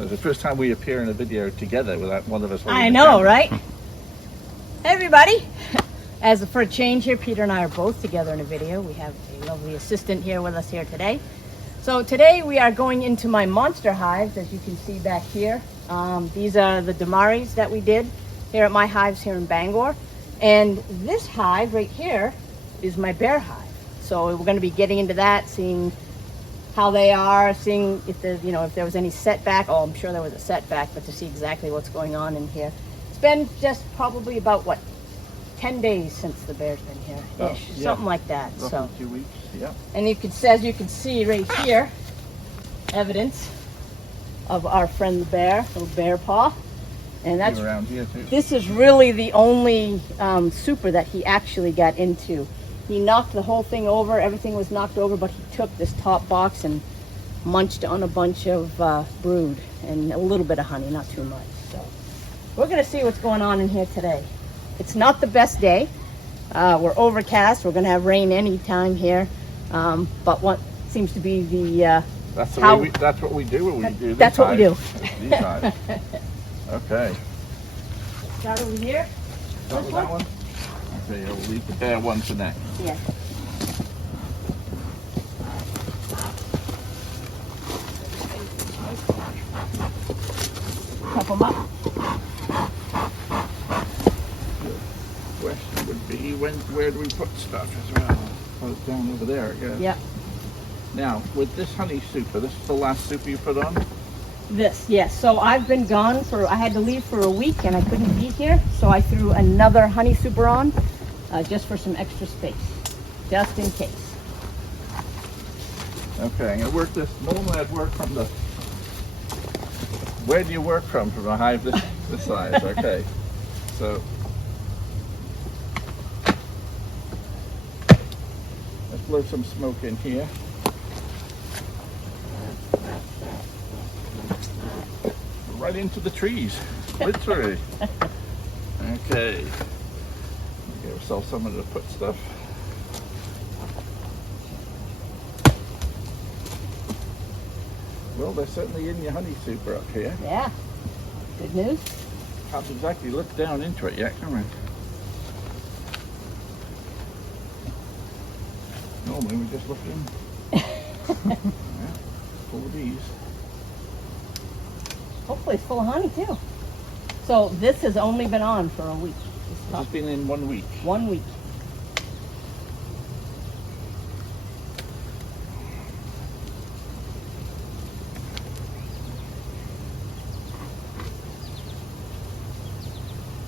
It's the first time we appear in a video together without one of us holding I the know, camera. right? Hey everybody! As for a change here, Peter and I are both together in a video. We have a lovely assistant here with us here today. So today we are going into my monster hives, as you can see back here. These are the Demarees that we did here at my hives here in Bangor. And this hive right here is my bear hive. So we're going to be getting into that, seeing how they are, seeing if there, if there was any setback. Oh, I'm sure there was a setback, but to see exactly what's going on in here. It's been just probably about, 10 days since the bear's been here, ish, something like that. Roughly so 2 weeks, yeah. And as you can see right here, evidence of our friend the bear, little bear paw. And that's around here too. This is really the only super that he actually got into. He knocked the whole thing over, everything was knocked over, but he took this top box and munched on a bunch of brood and a little bit of honey, not too much. So we're gonna see what's going on in here today. It's not the best day. We're overcast, we're gonna have rain anytime here. But what seems to be the that's what we do when we do this. That's what we do. These hives. Okay. Start over here. Start with that one? Okay, we'll leave the bear one for next. Yeah. Cup them up. The question would be, where do we put stuff as well? Put it down over there, I guess. Yep. Now, with this honey super, this is the last super you put on? This, yes. So I've been gone I had to leave for a week and I couldn't be here. So I threw another honey super on just for some extra space, just in case. Okay, I'm going to work this. Normally I'd work from the... Where do you work from a hive this size? Okay, so... Let's blow some smoke in here. Right into the trees, literally. Okay, give ourselves somewhere to put stuff. Well, they're certainly in your honey super up here. Yeah, good news. Can't exactly look down into it yet, can we? Normally we just look in. Yeah, full of bees. Hopefully it's full of honey too. So this has only been on for a week. This has been in 1 week. 1 week.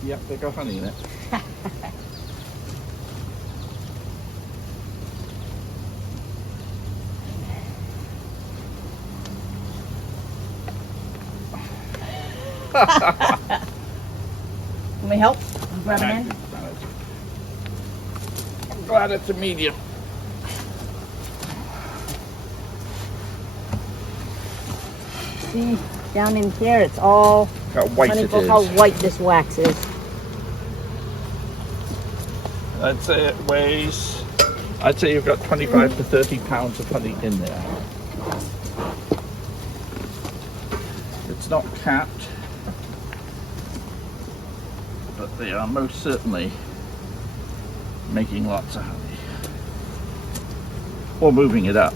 Yep, they got honey in it. Can we help? Grab an end? I'm glad it's a medium. See, down in here it's all How white honey. it Look is. how white this wax is. I'd say it weighs, I'd say you've got 25 to 30 pounds of honey in there. It's not capped, but they are most certainly making lots of honey. Or moving it up.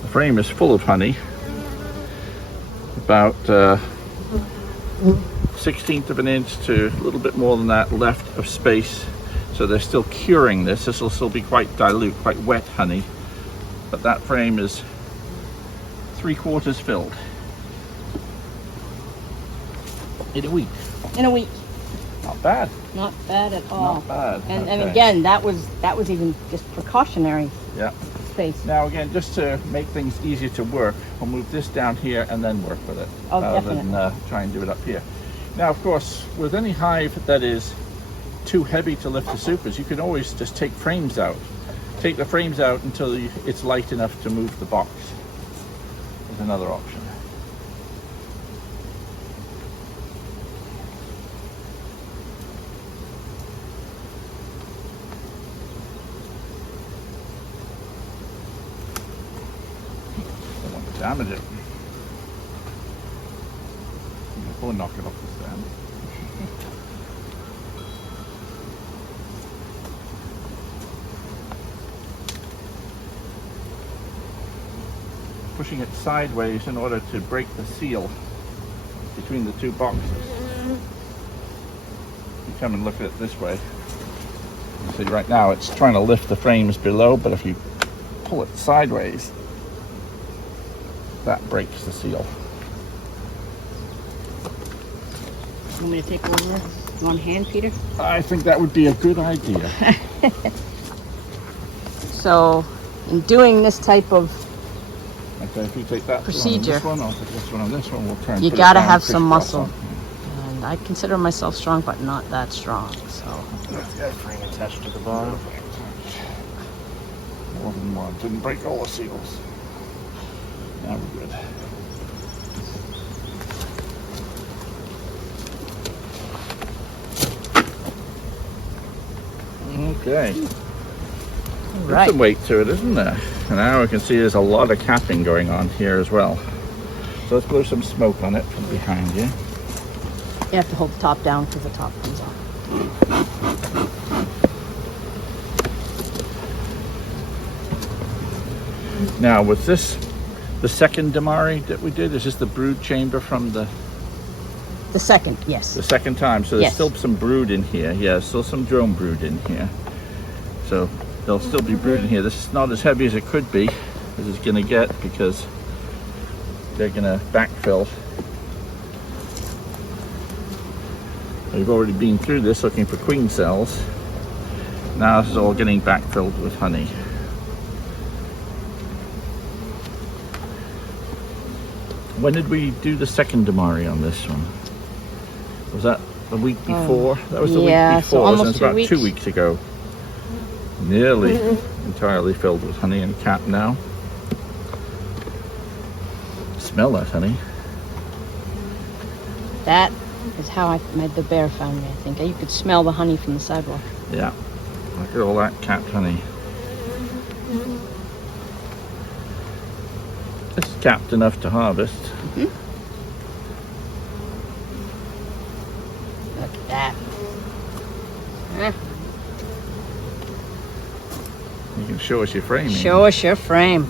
The frame is full of honey. About 1/16 of an inch to a little bit more than that left of space. So they're still curing this. This will still be quite dilute, quite wet honey. But that frame is 3/4 filled. In a week. In a week. Not bad. Not bad at all. Not bad. And Okay. again, that was even just precautionary Yeah. space. Now again, just to make things easier to work, we'll move this down here and then work with it. Oh, rather definitely. than try and do it up here. Now, of course, with any hive that is too heavy to lift the supers, you can always just take frames out. Take the frames out until it's light enough to move the box. Is another option. Damage it. Before knock it off the stand. Pushing it sideways in order to break the seal between the two boxes. You come and look at it this way. You see right now it's trying to lift the frames below, but if you pull it sideways, that breaks the seal. You want me to take over one hand, Peter? I think that would be a good idea. So, in doing this type of Okay, if you take that procedure, one on this one, I'll take this one on this one. We'll try and you put it gotta down have and some push muscle. across on. And I consider myself strong, but not that strong. So, Frame attached to the bottom. More than one. Didn't break all the seals. Now we're good. Okay. There's right. some weight to it, isn't there? And now we can see there's a lot of capping going on here as well. So let's blow some smoke on it from behind you. You have to hold the top down because the top comes off. Now, was this the second Demaree that we did? Is this the brood chamber from the second, yes. the second time? So there's Yes. still some brood in here. Yeah, still some drone brood in here. So there'll still be brood in here. This is not as heavy as it could be, as it's going to get, because they're going to backfill. We've already been through this looking for queen cells. Now this is all getting backfilled with honey. When did we do the second Demaree on this one? Was that the week before? That was the yeah, week so before. almost It was 2 about weeks. 2 weeks ago. Nearly entirely filled with honey and capped now. Smell that honey. That is how I made the bear found me, I think. You could smell the honey from the sidewalk. Yeah. Look at all that capped honey. It's capped enough to harvest. Look at that. Huh? You can show us your framing. Show us your frame.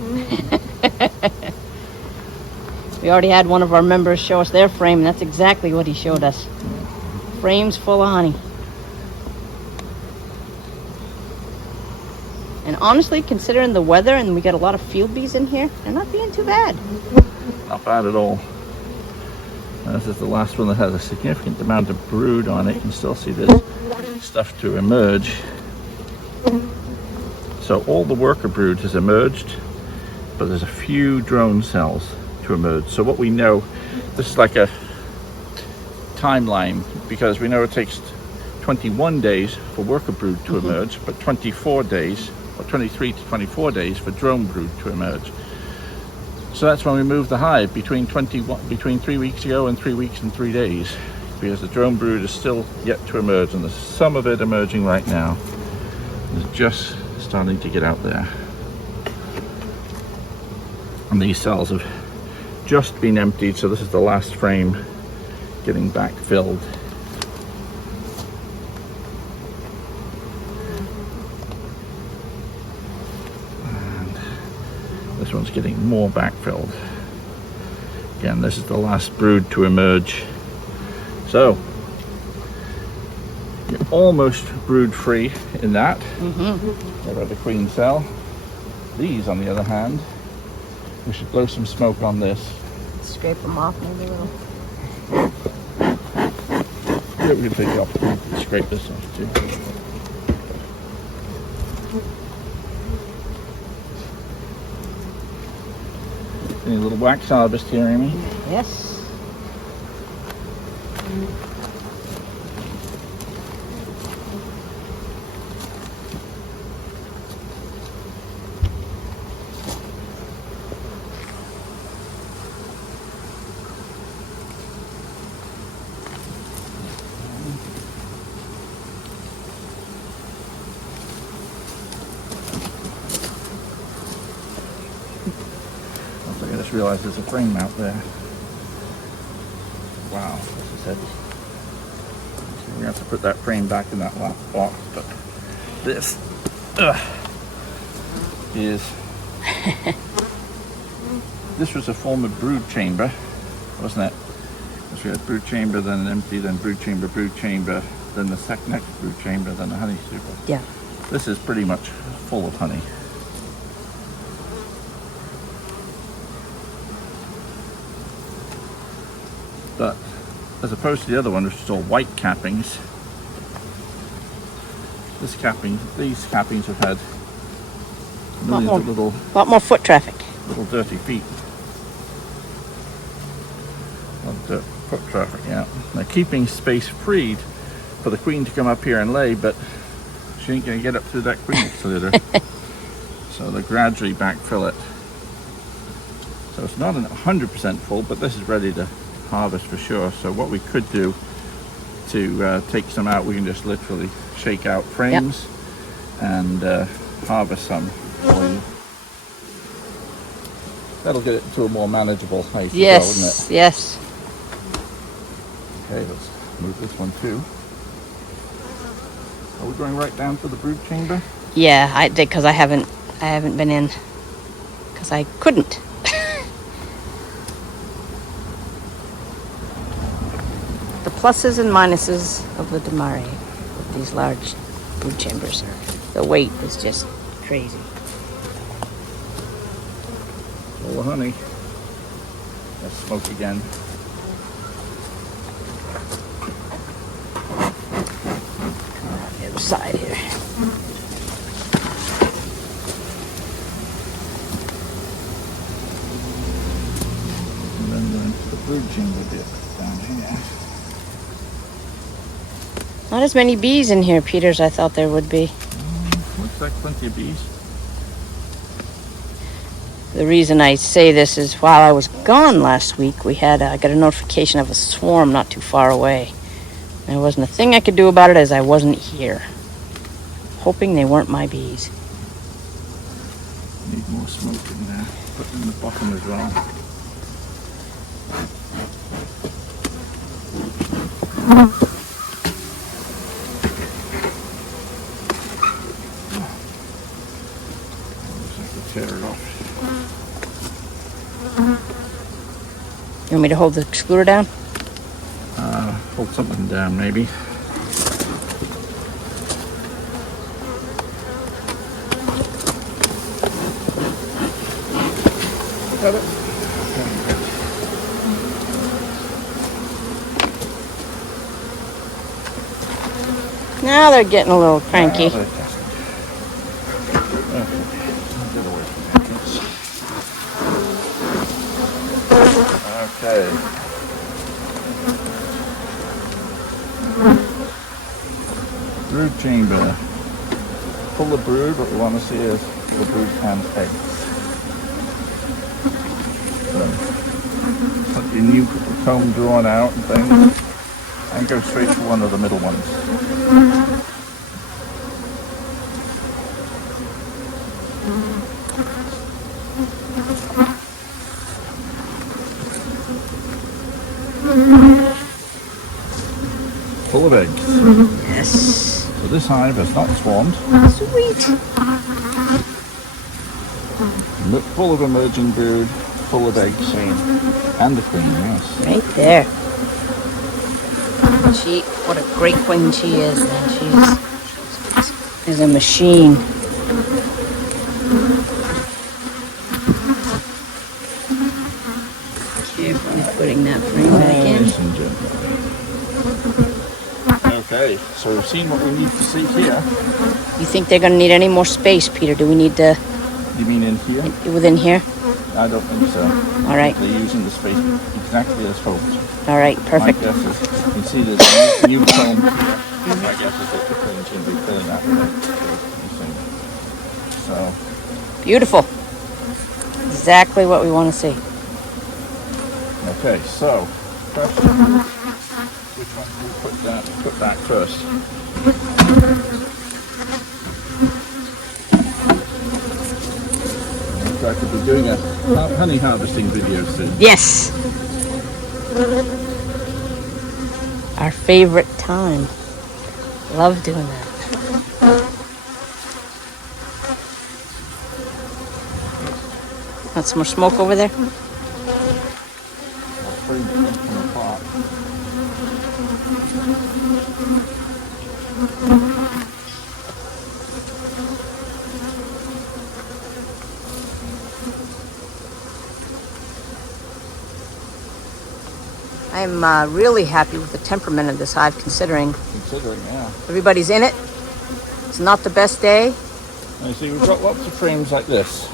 We already had one of our members show us their frame, and that's exactly what he showed us. Frames full of honey. And honestly, considering the weather and we got a lot of field bees in here, they're not being too bad. Not bad at all. This is the last one that has a significant amount of brood on it. You can still see this stuff to emerge. So all the worker brood has emerged, but there's a few drone cells to emerge. So what we know, this is like a timeline, because we know it takes 21 days for worker brood to emerge, but 24 days, or 23 to 24 days for drone brood to emerge. So that's when we moved the hive between 3 weeks ago and 3 weeks and 3 days, because the drone brood is still yet to emerge, and there's some of it emerging right now. It's just starting to get out there. And these cells have just been emptied, so this is the last frame getting backfilled. This one's getting more backfilled. Again, this is the last brood to emerge. So, you're almost brood free in that. What about the queen cell? These, on the other hand, we should blow some smoke on this. Scrape them off maybe a little. Yeah, we can take it off and scrape this off too. Any little wax harvest here, Amy? Yes. I just realized there's a frame out there. Wow, this is heavy. So we have to put that frame back in that last box, but this is this was a former brood chamber, wasn't it? So we had brood chamber, then empty, then brood chamber, then the next brood chamber, then the honey super. Yeah. This is pretty much full of honey. But as opposed to the other one, which is all white cappings, these cappings have had millions of little more foot traffic. little dirty feet. Foot traffic, yeah. They're keeping space freed for the queen to come up here and lay, but she ain't gonna get up through that queen's litter. So they gradually backfill it. So it's not 100% full, but this is ready to harvest for sure. So what we could do to take some out, we can just literally shake out frames and harvest some for you. That'll get it to a more manageable height, Yes, as well, wouldn't it? yes. Okay, let's move this one too. Are we going right down to the brood chamber? Yeah, I did because I haven't been in because I couldn't. The pluses and minuses of the Demaree with these large brood chambers. The weight is just crazy. Full of honey. Let's smoke again. The other side here. And then the brood chamber bit down here. Not as many bees in here, Peter, as I thought there would be. Looks like plenty of bees. The reason I say this is while I was gone last week, I got a notification of a swarm not too far away. There wasn't a thing I could do about it as I wasn't here. Hoping they weren't my bees. Need more smoke in there. Put it in the bottom as well. Just have to tear it off. You want me to hold the excluder down? Hold something down, maybe. Got it. Now they're getting a little cranky. Get away from that. Okay. Brood chamber. Full of brood. What we want to see is the brood and eggs. So, put your new comb drawn out and things, and go straight for one of the middle ones. Full of eggs. Yes. So this hive has not swarmed. Sweet. Full of emerging brood, full of eggs. And the queen, yes. Right there. What a great queen she is, man. She's a machine. Carefully putting that frame back in. Nice and gentle. Okay, so we've seen what we need to see here. You think they're going to need any more space, Peter? Do we need to You mean in here? within here? I don't think so. All right. They're using the space exactly as hoped. All right. Perfect. My guess is, you can see there's a new comb. My guess is that the queen's going to be filling that with eggs. So, Beautiful. Exactly what we want to see. okay, so, question. Which one do we put back first? I could be doing a honey harvesting video soon. Yes. Our favorite time. Love doing that. Want some more smoke over there? I'll bring it from the pot. I'm really happy with the temperament of this hive, considering Yeah. everybody's in it. It's not the best day. And you see, we've got lots of frames like this.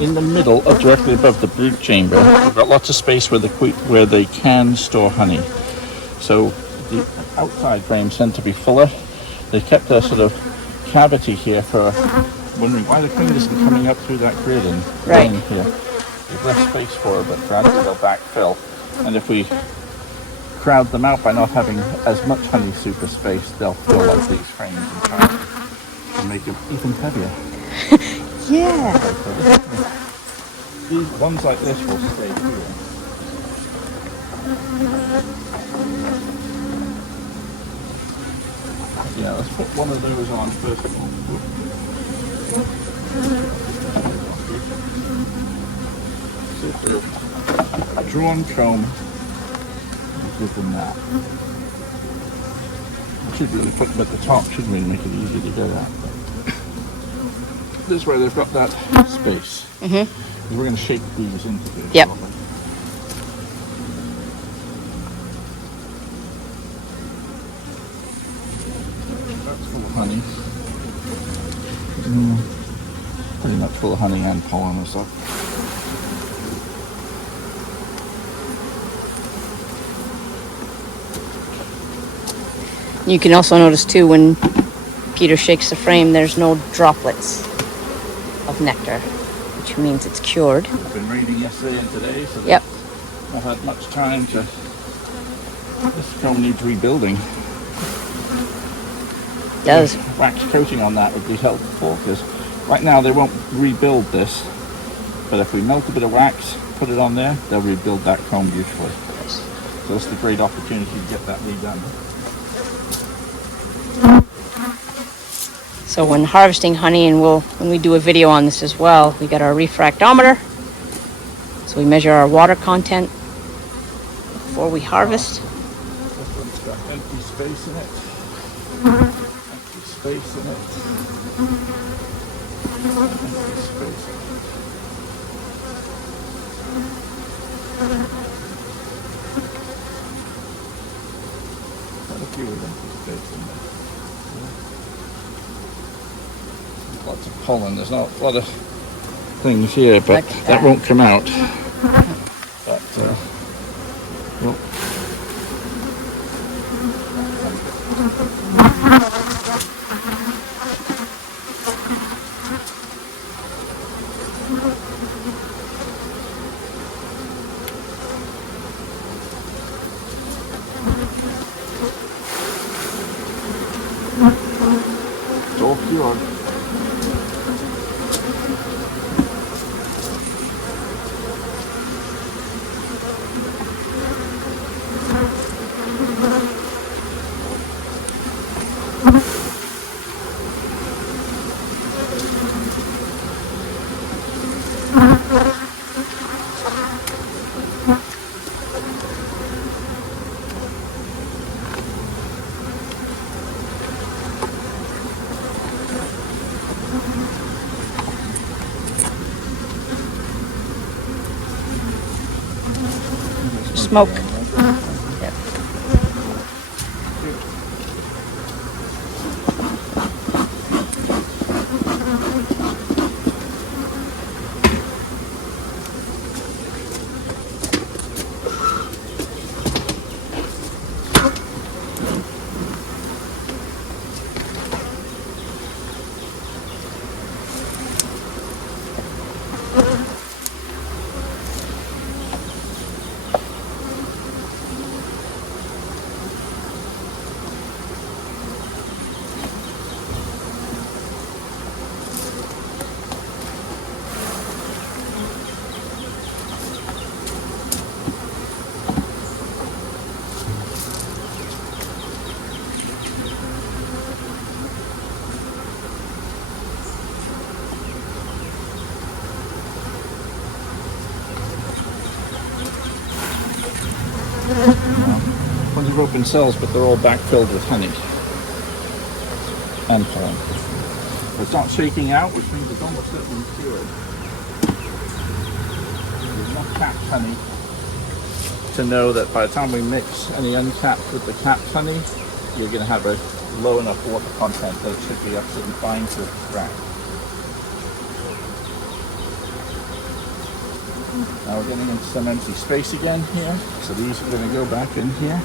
In the middle, directly above the brood chamber, we've got lots of space where they can store honey. So the outside frames tend to be fuller. They kept a sort of cavity here for wondering why the queen isn't coming up through that grid and Right. laying here. There's less space for her, but gradually they'll backfill. And if we crowd them out by not having as much honey super space, they'll fill up these frames in time and make them even heavier. Yeah. These ones like this will stay here. Yeah, let's put one of those on first of all. See if the drawn comb will give them that. I should really put them at the top, shouldn't we, make it easy to get at. This way they've got that space. Mm-hmm. We're going to shape these into this. Yep. That's full of honey. Pretty much full of honey and pollen and stuff. You can also notice too, when Peter shakes the frame, there's no droplets of nectar, which means it's cured. It's been raining yesterday and today, so Yep. I've had much time to. This comb needs rebuilding. Does. Wax coating on that would be helpful, because right now they won't rebuild this, but if we melt a bit of wax, put it on there, they'll rebuild that comb beautifully. So it's a great opportunity to get that redone. So when harvesting honey, and when we do a video on this as well, we got our refractometer. So we measure our water content before we harvest. This one's got empty space in it. Empty space in it. Empty space in it. Quite a few with empty space in there. Lots of pollen. There's not a lot of things here, but that won't come out. But well. It's all cured. Smoke. Yep. Plenty of open cells, but they're all backfilled with honey and pollen. It's not shaking out, which means it's almost certainly cured. There's enough capped honey to know that by the time we mix any uncapped with the capped honey, you're going to have a low enough water content that it should be absolutely fine to extract. Now we're getting into some empty space again here, so these are going to go back in here.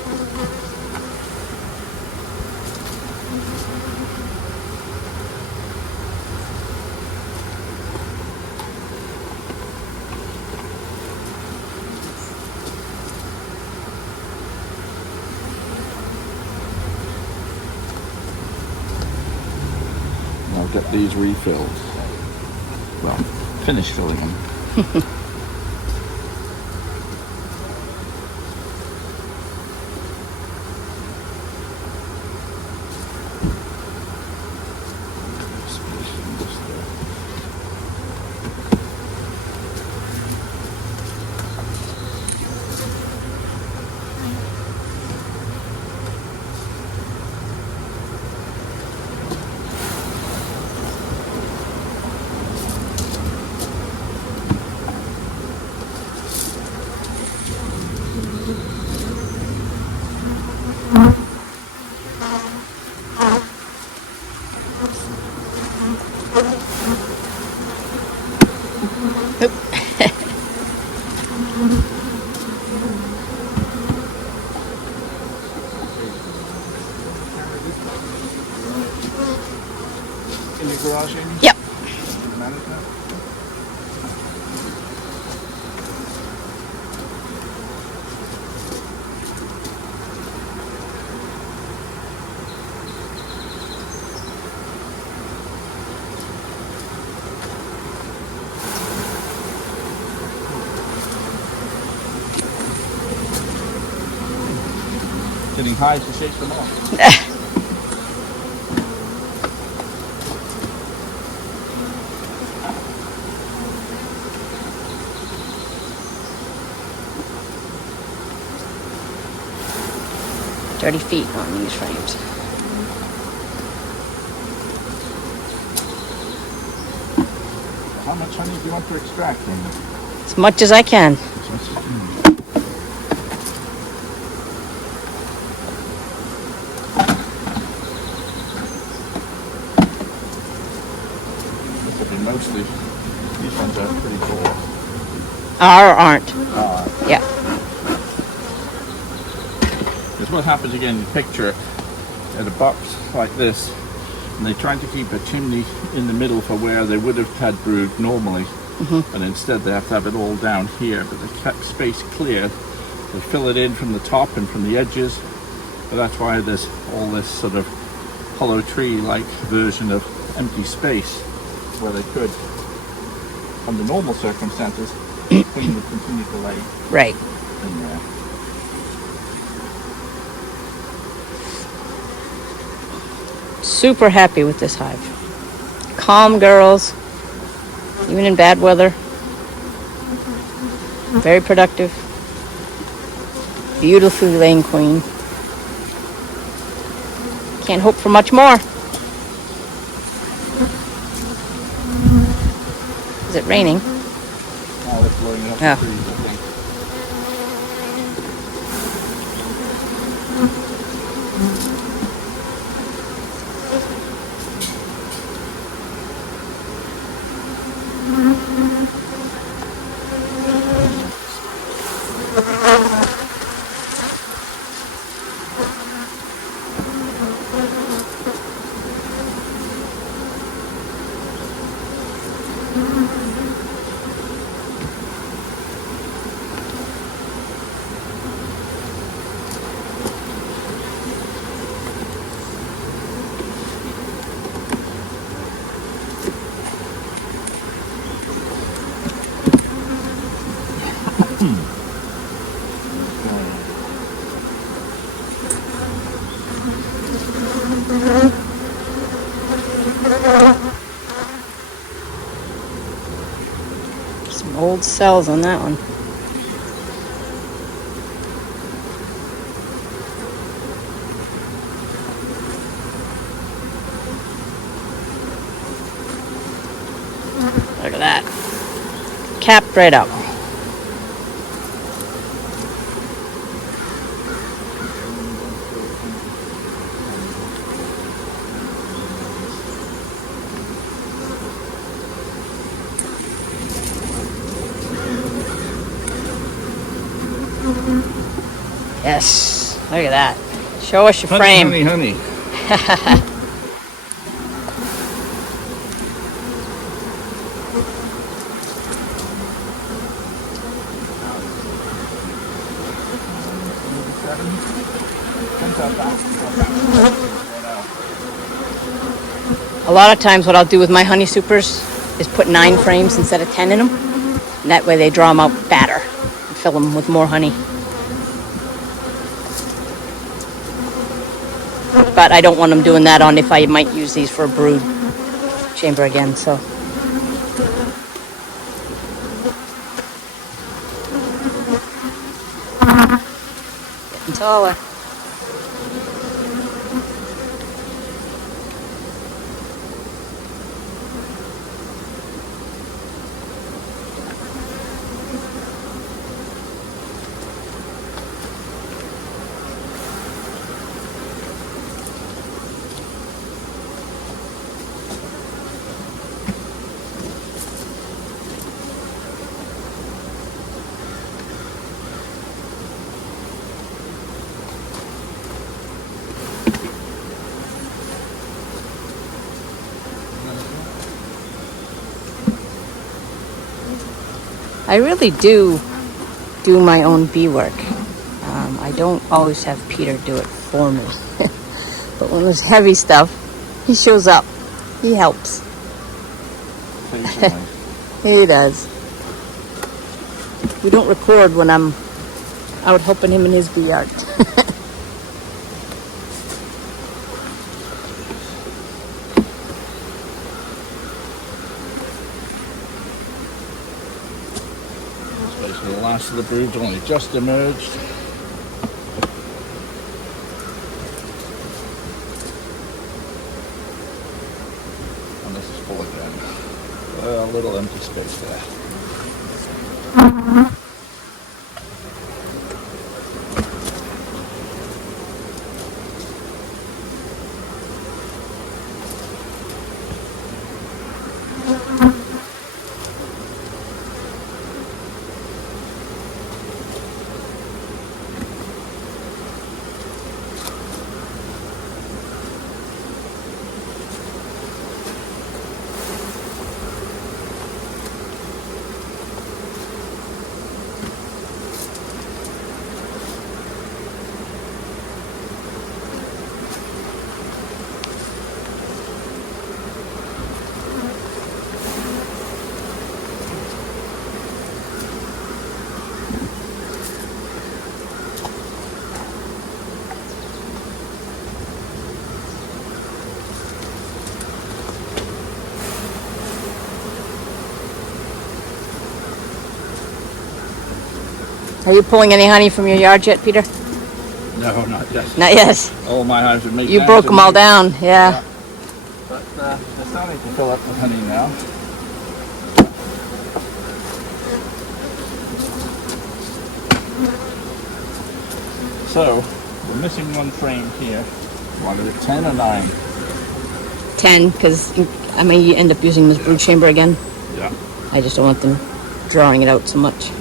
I'll get these refilled. Well, finish filling them. In your garage, Amy? Yep. Manage that? Getting high to shake them off. Dirty feet on these frames. How much honey do you want to extract, Amy? As much as I can. This will be mostly, these ones are pretty cool. Aren't. Yeah. Because what happens again, you picture it at a box like this, and they tried to keep a chimney in the middle for where they would have had brood normally, but instead they have to have it all down here, but they kept space clear. They fill it in from the top and from the edges, but that's why there's all this sort of hollow tree-like version of empty space where they could, under normal circumstances, the queen would continue to lay Right. in there. Super happy with this hive. Calm girls, even in bad weather. Very productive. Beautifully laying queen. Can't hope for much more. Is it raining? Oh, that's blowing up Yeah. the trees, I think. Some old cells on that one. capped right up. Yes, look at that. Show us your frame. Honey. A lot of times what I'll do with my honey supers is put 9 frames instead of 10 in them. And that way they draw them out fatter and fill them with more honey. But I don't want them doing that on if I might use these for a brood chamber again, so. Getting taller. I really do my own bee work. I don't always have Peter do it for me. But when there's heavy stuff, he shows up. He helps. He does. We don't record when I'm out helping him in his bee yard. The last of the brood's only just emerged. And this is full again. A little empty space there. Are you pulling any honey from your yard yet, Peter? No, not yet. Not yet. All my hives would make You broke them all down, yeah. But they're starting to fill up with honey now. So, we're missing one frame here. Wanted it 10 or 9? 10, because I mean you end up using this brood chamber again. Yeah. I just don't want them drawing it out so much.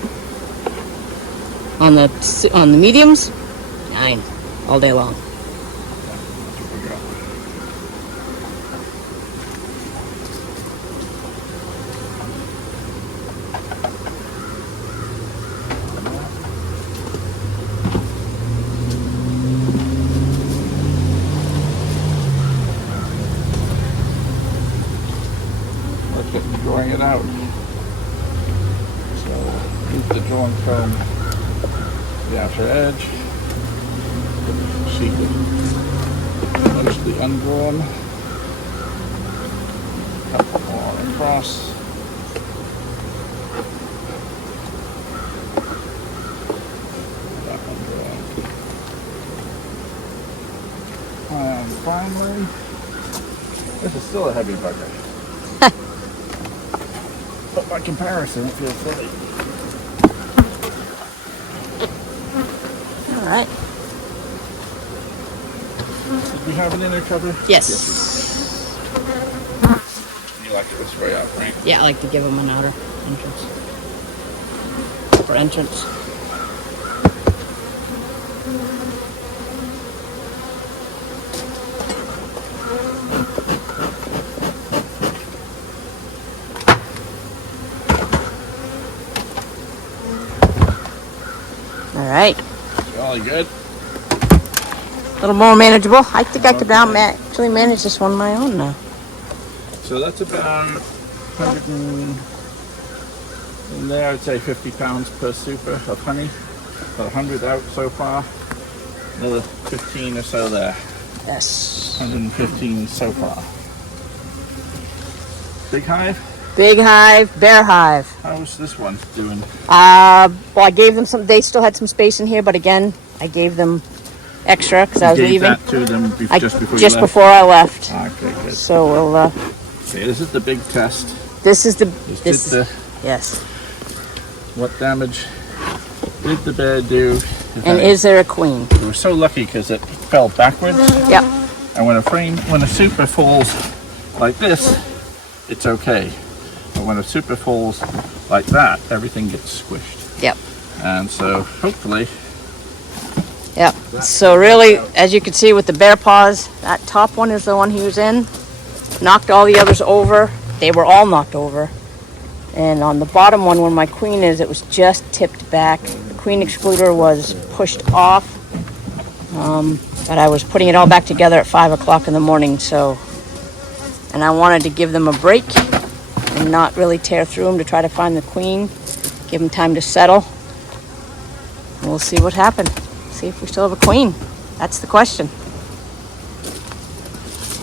On the mediums, 9 all day long. Look at drawing it out. So use the drawing from the outer edge. Sheet is mostly undrawn. Couple more across. That one drawn. And finally, this is still a heavy bugger. But by comparison, it feels silly. All right. Did we have an inner cover? Yes. You like it this way out, right? Yeah, I like to give them an outer entrance. For entrance. All right. Jolly good. A little more manageable. I think I could now actually manage this one on my own now. So that's about 100 and in there, I'd say 50 pounds per super of honey. Got 100 out so far. Another 15 or so there. Yes. 115 so far. Big hive? Big hive, bear hive. How's this one doing? Well, I gave them some. They still had some space in here, but again, I gave them extra because I was Gave leaving. that to them just before you Just left? before I left. Okay, good. So we'll. Okay, this is the big test. This is the. This is Yes. what damage did the bear do? And is there a queen? We were so lucky because it fell backwards. Yep. And when a super falls like this, it's okay. But when a super falls like that, everything gets squished. Yep. And so hopefully, Yep. So really, as you can see with the bear paws, that top one is the one he was in. Knocked all the others over. They were all knocked over. And on the bottom one, where my queen is, it was just tipped back. The queen excluder was pushed off. But I was putting it all back together at 5 o'clock in the morning, so. And I wanted to give them a break and not really tear through them to try to find the queen. Give them time to settle. And we'll see what happens. See if we still have a queen. That's the question.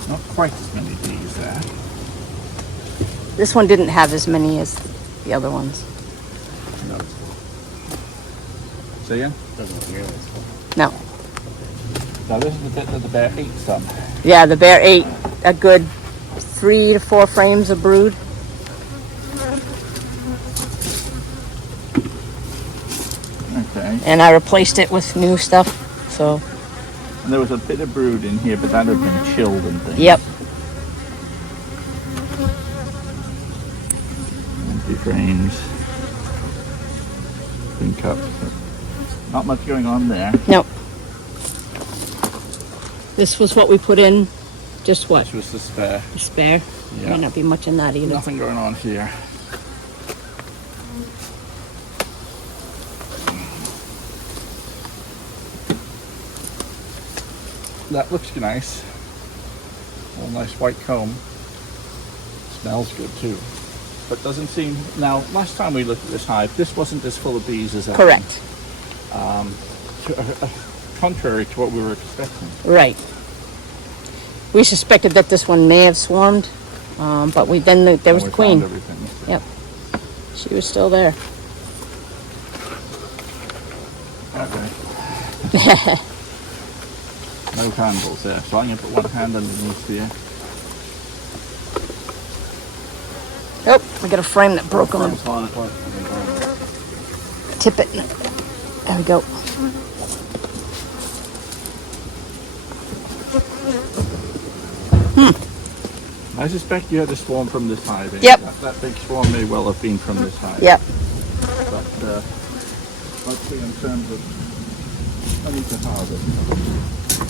not quite as many bees there. This one didn't have as many as the other ones. No. Say again? Doesn't look nearly as full. No. Now this is the bit that the bear ate some. Yeah, the bear ate a good 3 to 4 frames of brood. Okay. And I replaced it with new stuff. So, And there was a bit of brood in here, but that had been chilled and things. yep. Empty frames. Been cut. Not much going on there. Nope. This was what we put in. Just what? This was the spare. A spare. Yeah. May not be much in that either. Nothing going on here. That looks nice. A nice white comb. Smells good too. But doesn't seem... Now, last time we looked at this hive, this wasn't as full of bees as that. Correct. Contrary to what we were expecting. Right. We suspected that this one may have swarmed, but there was the We queen. found everything. So. Yep. She was still there. Okay. No handles there, so I'm going to put one hand underneath here. Oh, we got a frame that broke on the Falling apart. tip it. There we go. I suspect you had a swarm from this hive. Yep. That big swarm may well have been from this hive. Yep. But mostly in terms of honey to harvest.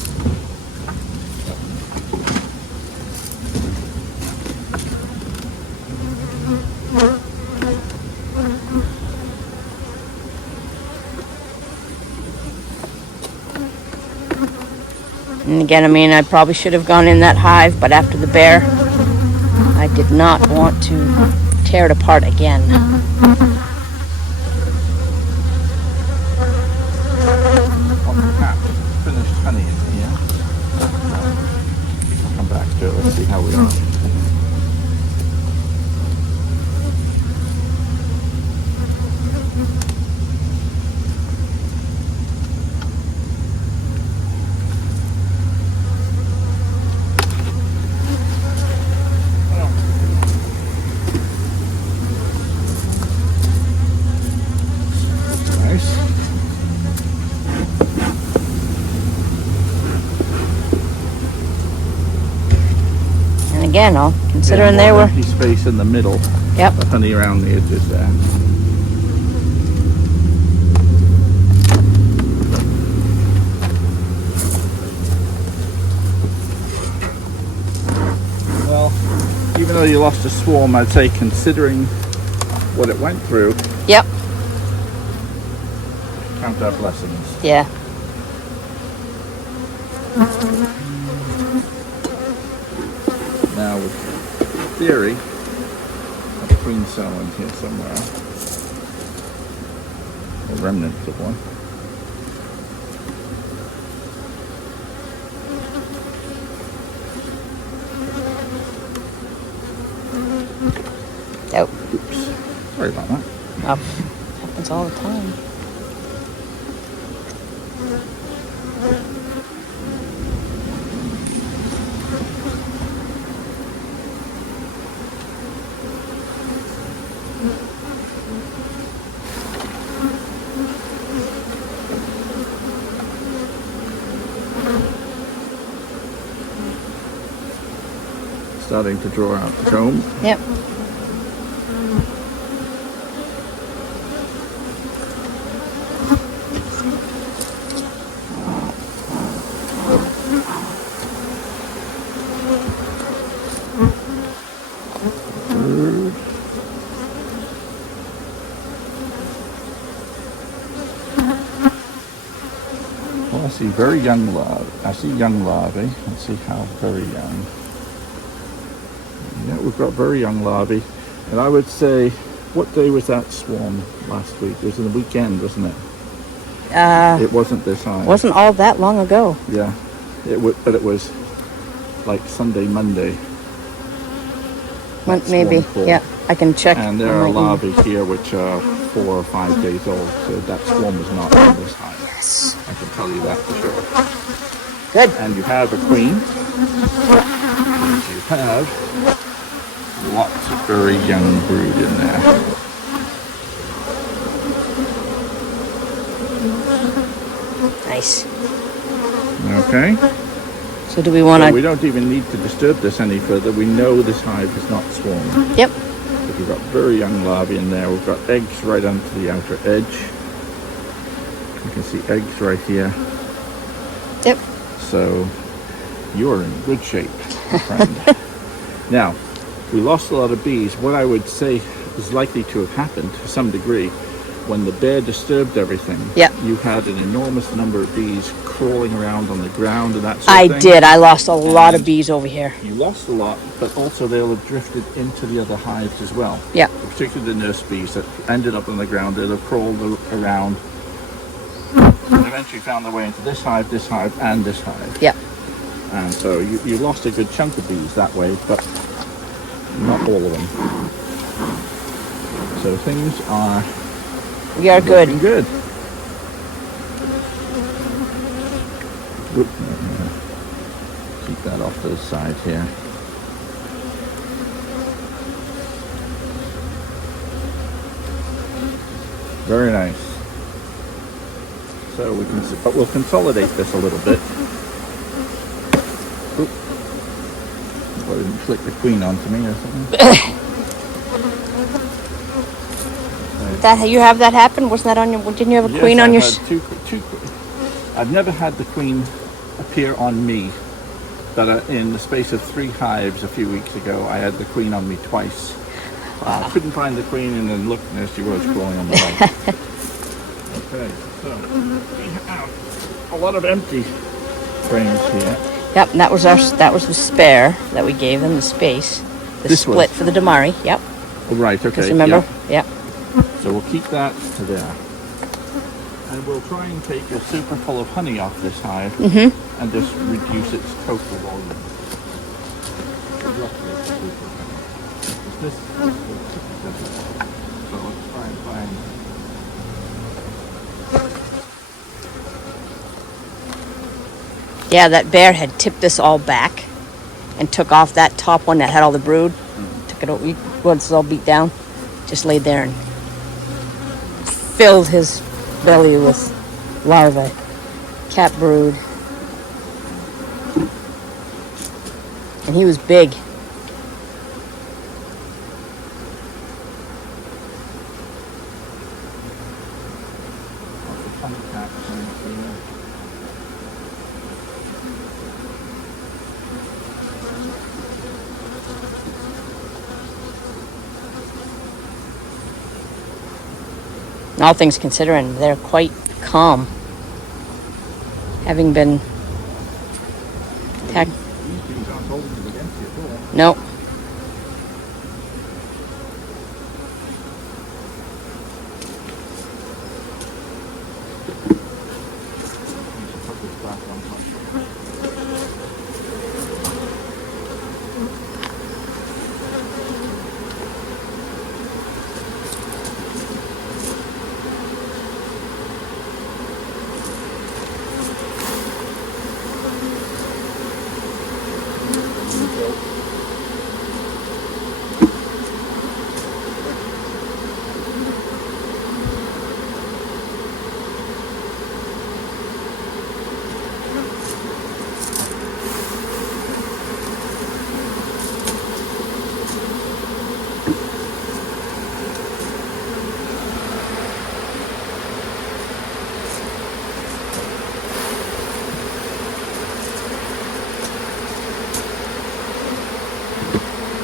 And again, I mean, I probably should have gone in that hive, but after the bear, I did not want to tear it apart again. Finished honey in here. I'll come back to it. Let's see how we are. again, considering Yeah, they more were. empty space in the middle. Yep. The honey around the edges there. Well, even though you lost a swarm, I'd say considering what it went through, Yep. count our blessings. Yeah. Now, with theory, a queen cell in here somewhere. Or remnants of one. Oh. Oops. Sorry about that. Happens all the time. Starting to draw out the comb. Yep. Well, I see very young larvae. I see young larvae. Let's see how very young. Yeah, we've got very young larvae. And I would say, what day was that swarm last week? It was in the weekend, wasn't it? It wasn't this high. Wasn't all that long ago. Yeah. But it was like Sunday, Monday. that Maybe. swarm full. Yeah. I can check. And there on are my email. larvae here which are 4 or 5 days old, so that swarm is not on this high. Yes. I can tell you that for sure. Good. And you have a queen. You have lots of very young brood in there. Nice. Okay? So do we want So to? we don't even need to disturb this any further. We know this hive is not swarmed. Yep. But we've got very young larvae in there. We've got eggs right onto the outer edge. You can see eggs right here. Yep. So you are in good shape, my friend. Now, we lost a lot of bees. What I would say is likely to have happened to some degree when the bear disturbed everything. Yep. You had an enormous number of bees crawling around on the ground and that sort I of thing. did. I lost a lot of And bees over here. You lost a lot, but also they'll have drifted into the other hives as well. Yeah. Particularly the nurse bees that ended up on the ground. They'll have crawled around and eventually found their way into this hive, and this hive. Yep. And so you lost a good chunk of bees that way, but not all of them. So things are We are good. looking good. Oop. Keep that off to the side here. Very nice. So we can, but we'll consolidate this a little bit. Oop. I didn't flick the queen onto me or something. That you have that happen? Wasn't that on your? Didn't you have a queen on your? I've had two. I've never had the queen appear on me, but in the space of 3 hives a few weeks ago, I had the queen on me twice. I couldn't find the queen, and then looked, and there she was crawling on the right. Okay, so we have a lot of empty frames here. Yep. And that was the spare that we gave them, the space, the This split was- for the Demaree. Yep. Oh, right. Okay. Just remember. yeah. Yep. So we'll keep that to there. And we'll try and take a super full of honey off this hive and just reduce its total volume. This, so let's try and find. Yeah, that bear had tipped this all back and took off that top one that had all the brood. Took it over. Once it's all beat down, just laid there and filled his belly with larvae, cat brood. And he was big. All things considering, they're quite calm. Having been attacked. No.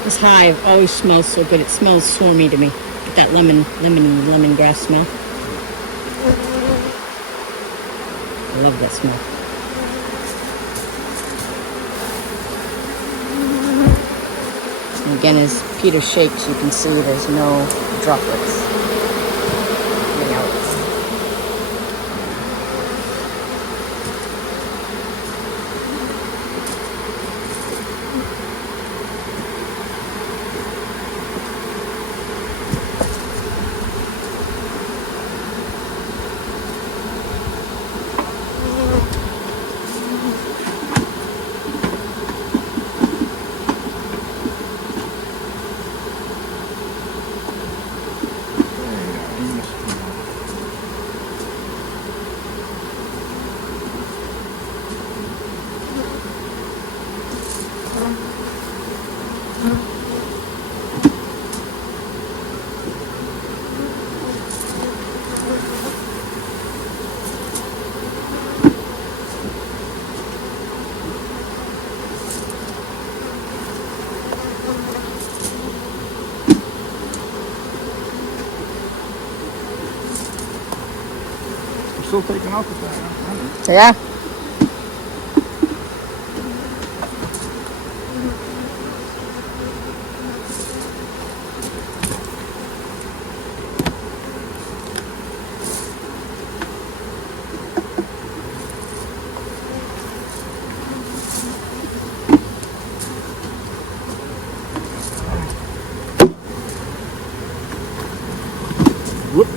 This hive always smells so good. It smells swarmy to me. Get that lemongrass smell. I love that smell. And again, as Peter shakes, you can see there's no droplets coming out. Still taking off with that, huh? Yeah. Whoop.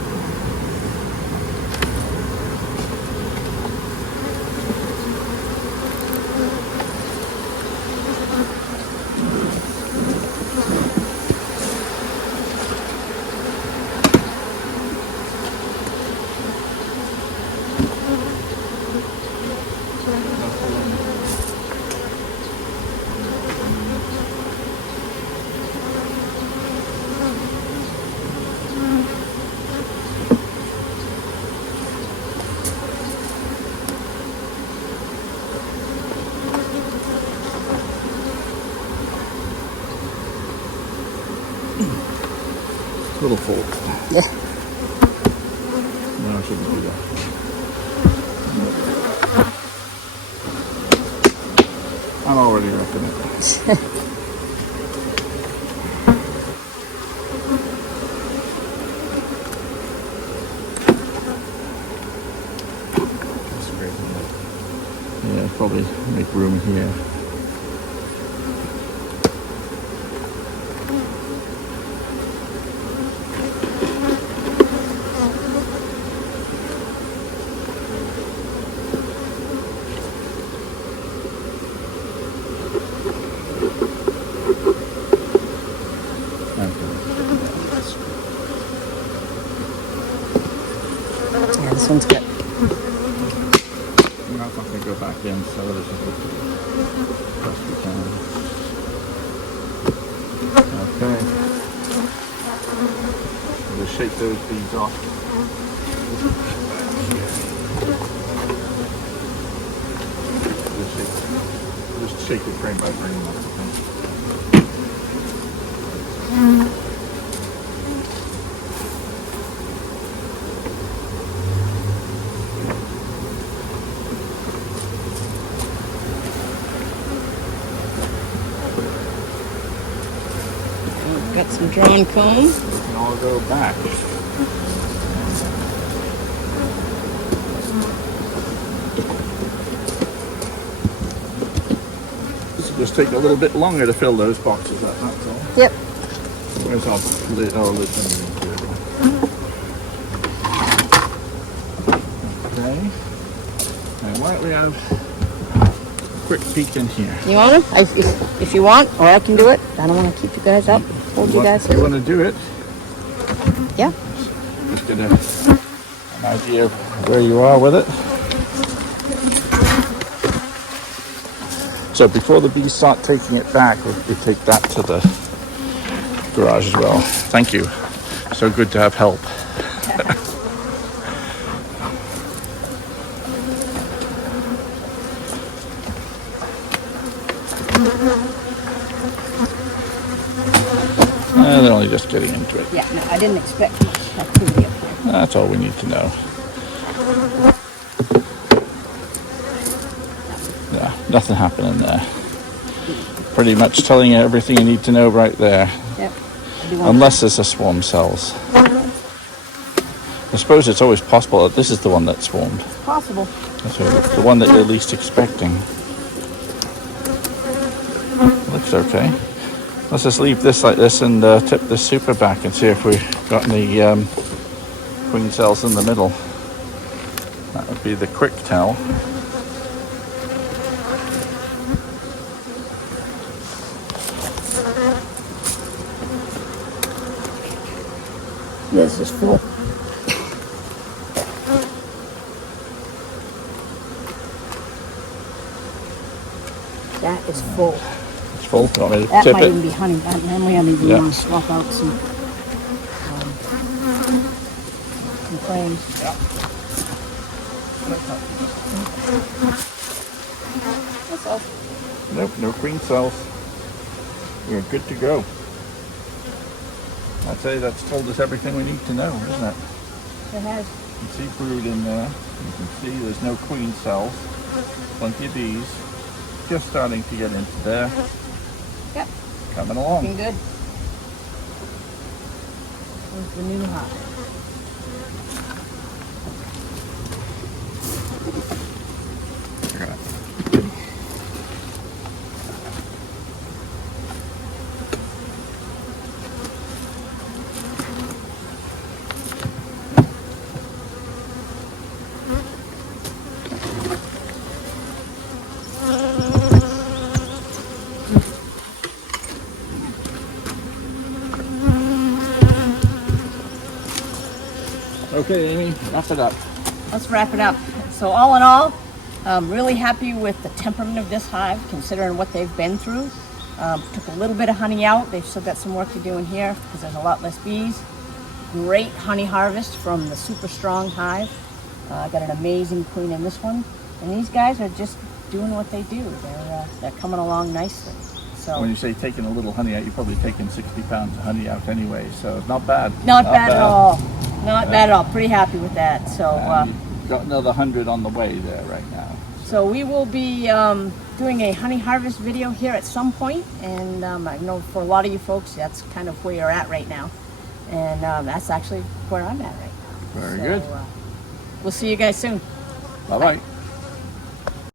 Little fold. Yeah. No, I shouldn't do that. I'm already wrecking it. Yeah, probably make room here. Yeah, this one's good. I'm not going to go back in, so this is the best we can. Okay. We'll just shake those beads off. Just shake it frame by frame. Got some drawn comb. It can all go back. This will just take a little bit longer to fill those boxes up, that's all. Yep. Where's our lid? Oh, lid's underneath here. Okay. And why don't we have a quick peek in here? You want them? If you want, or I can do it. I don't want to keep you guys up. Hold you guys. If you want to do it, Yeah. just get an idea of where you are with it. So before the bees start taking it back, we take that to the garage as well. Thank you. So good to have help. They're only just getting into it. Yeah, no, I didn't expect much activity up here. That's all we need to know. Yeah, nothing happening there. Pretty much telling you everything you need to know right there. Yep. Unless there's a swarm cells. I suppose it's always possible that this is the one that swarmed. Possible. So the one that you're least expecting. Looks okay. Let's just leave this like this and tip this super back and see if we've got any queen cells in the middle. That would be the quick tell. This is full. That is full. It's full. You want me to That tip might it? even be honey. That might even Yeah. want to swap out some frames. Yeah. That's all. Nope, no queen cells. We're good to go. I'd say that's told us everything we need to know, isn't it? It has. You can see brood in there. You can see there's no queen cells. Plenty of bees. Just starting to get into there. Yep. Coming along. Looking good. There's the new hive. Look at that. Okay, Amy, wrap it up. Let's wrap it up. So all in all, I'm really happy with the temperament of this hive, considering what they've been through. Took a little bit of honey out. They've still got some work to do in here because there's a lot less bees. Great honey harvest from the super strong hive. Got an amazing queen in this one. And these guys are just doing what they do. They're coming along nicely. So When you say taking a little honey out, you're probably taking 60 pounds of honey out anyway, so not bad. not bad at all. Not bad at all. Pretty happy with that. So. You've got another 100 on the way there right now. So we will be doing a honey harvest video here at some point, and I know for a lot of you folks that's kind of where you're at right now, and that's actually where I'm at right now. Very good. We'll see you guys soon. Bye-bye.